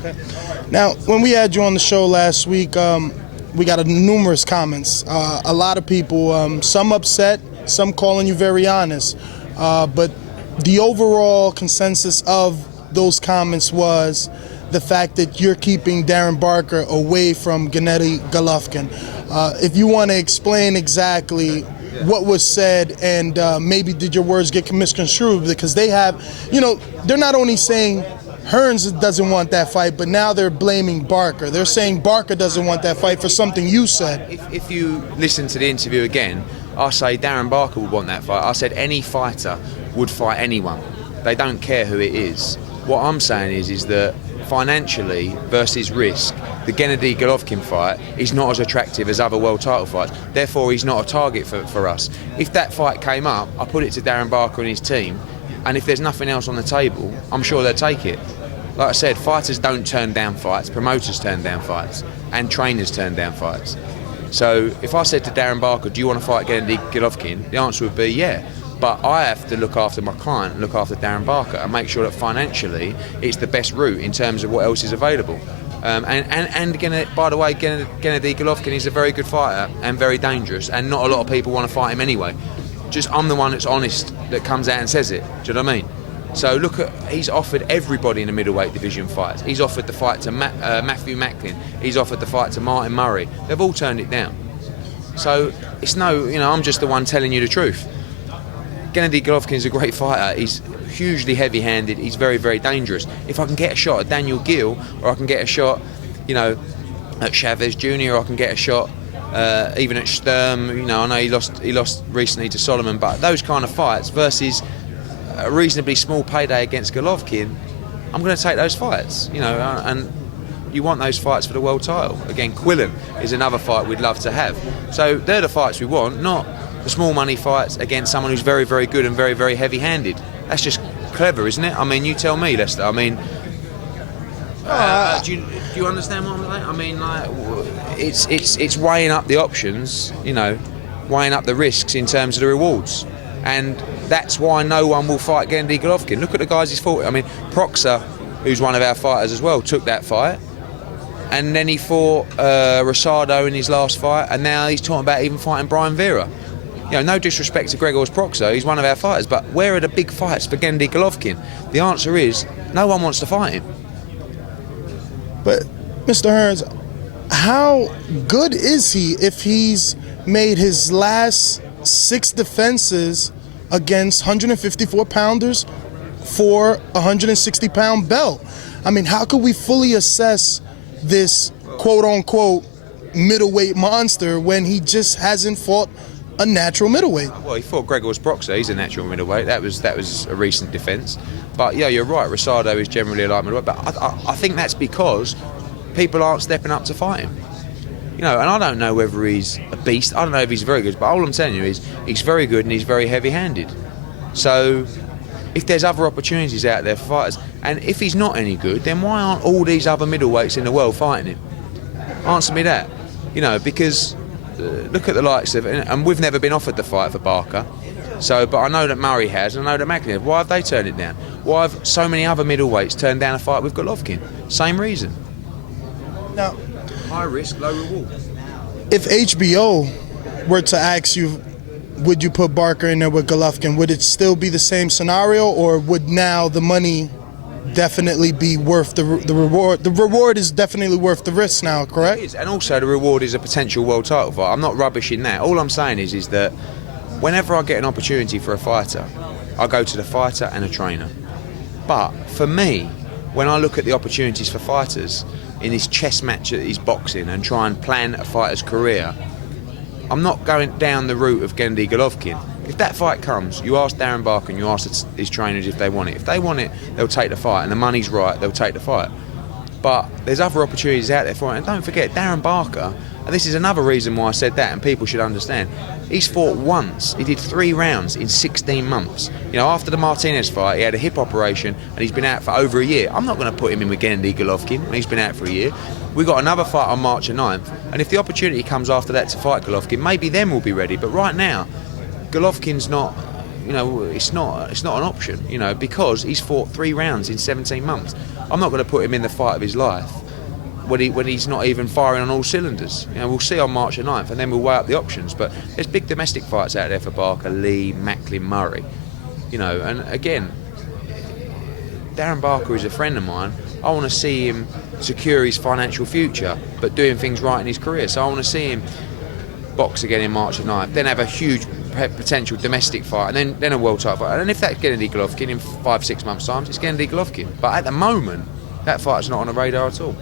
Okay. Now, when we had you on the show last week, we got numerous comments. A lot of people, some upset, some calling you very honest. But the overall consensus of those comments was the fact that you're keeping Darren Barker away from Gennady Golovkin. If you want to explain exactly what was said, and maybe did your words get misconstrued, because they have, they're not only saying Hearn doesn't want that fight, but now they're blaming Barker. They're saying Barker doesn't want that fight for something you said. If you listen to the interview again, I say Darren Barker would want that fight. I said any fighter would fight anyone. They don't care who it is. What I'm saying is that financially versus risk, the Gennady Golovkin fight is not as attractive as other world title fights. Therefore, he's not a target for us. If that fight came up, I put it to Darren Barker and his team, and if there's nothing else on the table, I'm sure they'll take it. Like I said, fighters don't turn down fights, promoters turn down fights, and trainers turn down fights. So if I said to Darren Barker, do you want to fight Gennady Golovkin? The answer would be yeah. But I have to look after my client and look after Darren Barker and make sure that financially it's the best route in terms of what else is available. And again, by the way, Gennady Golovkin is a very good fighter and very dangerous, and not a lot of people want to fight him anyway. Just I'm the one that's honest that comes out and says it. Do you know what I mean? So look at, he's offered everybody in the middleweight division fights. He's offered the fight to Matthew Macklin. He's offered the fight to Martin Murray. They've all turned it down. So it's I'm just the one telling you the truth. Gennady Golovkin is a great fighter. He's hugely heavy-handed. He's very, very dangerous. If I can get a shot at Daniel Geale, or I can get a shot, at Chavez Jr., or I can get a shot even at Sturm. I know he lost recently to Solomon, but those kind of fights versus a reasonably small payday against Golovkin, I'm going to take those fights. And you want those fights for the world title. Again, Quillen is another fight we'd love to have. So they're the fights we want, not the small money fights against someone who's very, very good and very, very heavy-handed. That's just clever, isn't it? I mean, you tell me, Lester. I mean, do you understand what I'm saying? I mean, it's weighing up the options, weighing up the risks in terms of the rewards. And that's why no one will fight Gennady Golovkin. Look at the guys he's fought. I mean, Proxer, who's one of our fighters as well, took that fight. And then he fought Rosado in his last fight, and now he's talking about even fighting Brian Vera. No disrespect to Gregor's Proxer, he's one of our fighters, but where are the big fights for Gennady Golovkin? The answer is, no one wants to fight him. But, Mr. Hearns, how good is he if he's made his last 6 defenses against 154-pounders for a 160-pound belt? I mean, how could we fully assess this quote-unquote middleweight monster when he just hasn't fought a natural middleweight? Well, he fought Gregor's Proxer. He's a natural middleweight. That was a recent defence. But yeah, you're right. Rosado is generally a light middleweight. But I think that's because people aren't stepping up to fight him. And I don't know whether he's a beast. I don't know if he's very good. But all I'm telling you is he's very good and he's very heavy-handed. So if there's other opportunities out there for fighters, and if he's not any good, then why aren't all these other middleweights in the world fighting him? Answer me that. Because look at the likes of, and we've never been offered the fight for Barker. But I know that Murray has, and I know that Macklin has. Why have they turned it down? Why have so many other middleweights turned down a fight with Golovkin? Same reason. Now, high risk, low reward. If HBO were to ask you, would you put Barker in there with Golovkin, would it still be the same scenario, or would now the money definitely be worth the reward? The reward is definitely worth the risk now, correct? It is, and also the reward is a potential world title fight. I'm not rubbish in that. All I'm saying is that whenever I get an opportunity for a fighter, I go to the fighter and a trainer. But for me, when I look at the opportunities for fighters in this chess match that he's boxing and try and plan a fighter's career, I'm not going down the route of Gennady Golovkin. If that fight comes, you ask Darren Barker and you ask his trainers if they want it. If they want it, they'll take the fight, and the money's right, they'll take the fight. But there's other opportunities out there for it. And don't forget, Darren Barker, and this is another reason why I said that, and people should understand, he's fought once. He did 3 rounds in 16 months. After the Martinez fight, he had a hip operation, and he's been out for over a year. I'm not going to put him in with Gennady Golovkin when he's been out for a year. We've got another fight on March the 9th, and if the opportunity comes after that to fight Golovkin, maybe then we'll be ready. But right now, Golovkin's not, it's not an option, because he's fought 3 rounds in 17 months. I'm not going to put him in the fight of his life when he's not even firing on all cylinders. You know, we'll see on March the 9th, and then we'll weigh up the options. But there's big domestic fights out there for Barker, Lee, Macklin, Murray. You know, and again, Darren Barker is a friend of mine. I want to see him secure his financial future, but doing things right in his career. So I want to see him box again in March the 9th, then have a huge potential domestic fight, and then a world title fight. And if that's Gennady Golovkin in 5-6 months' time, it's Gennady Golovkin. But at the moment, that fight's not on the radar at all.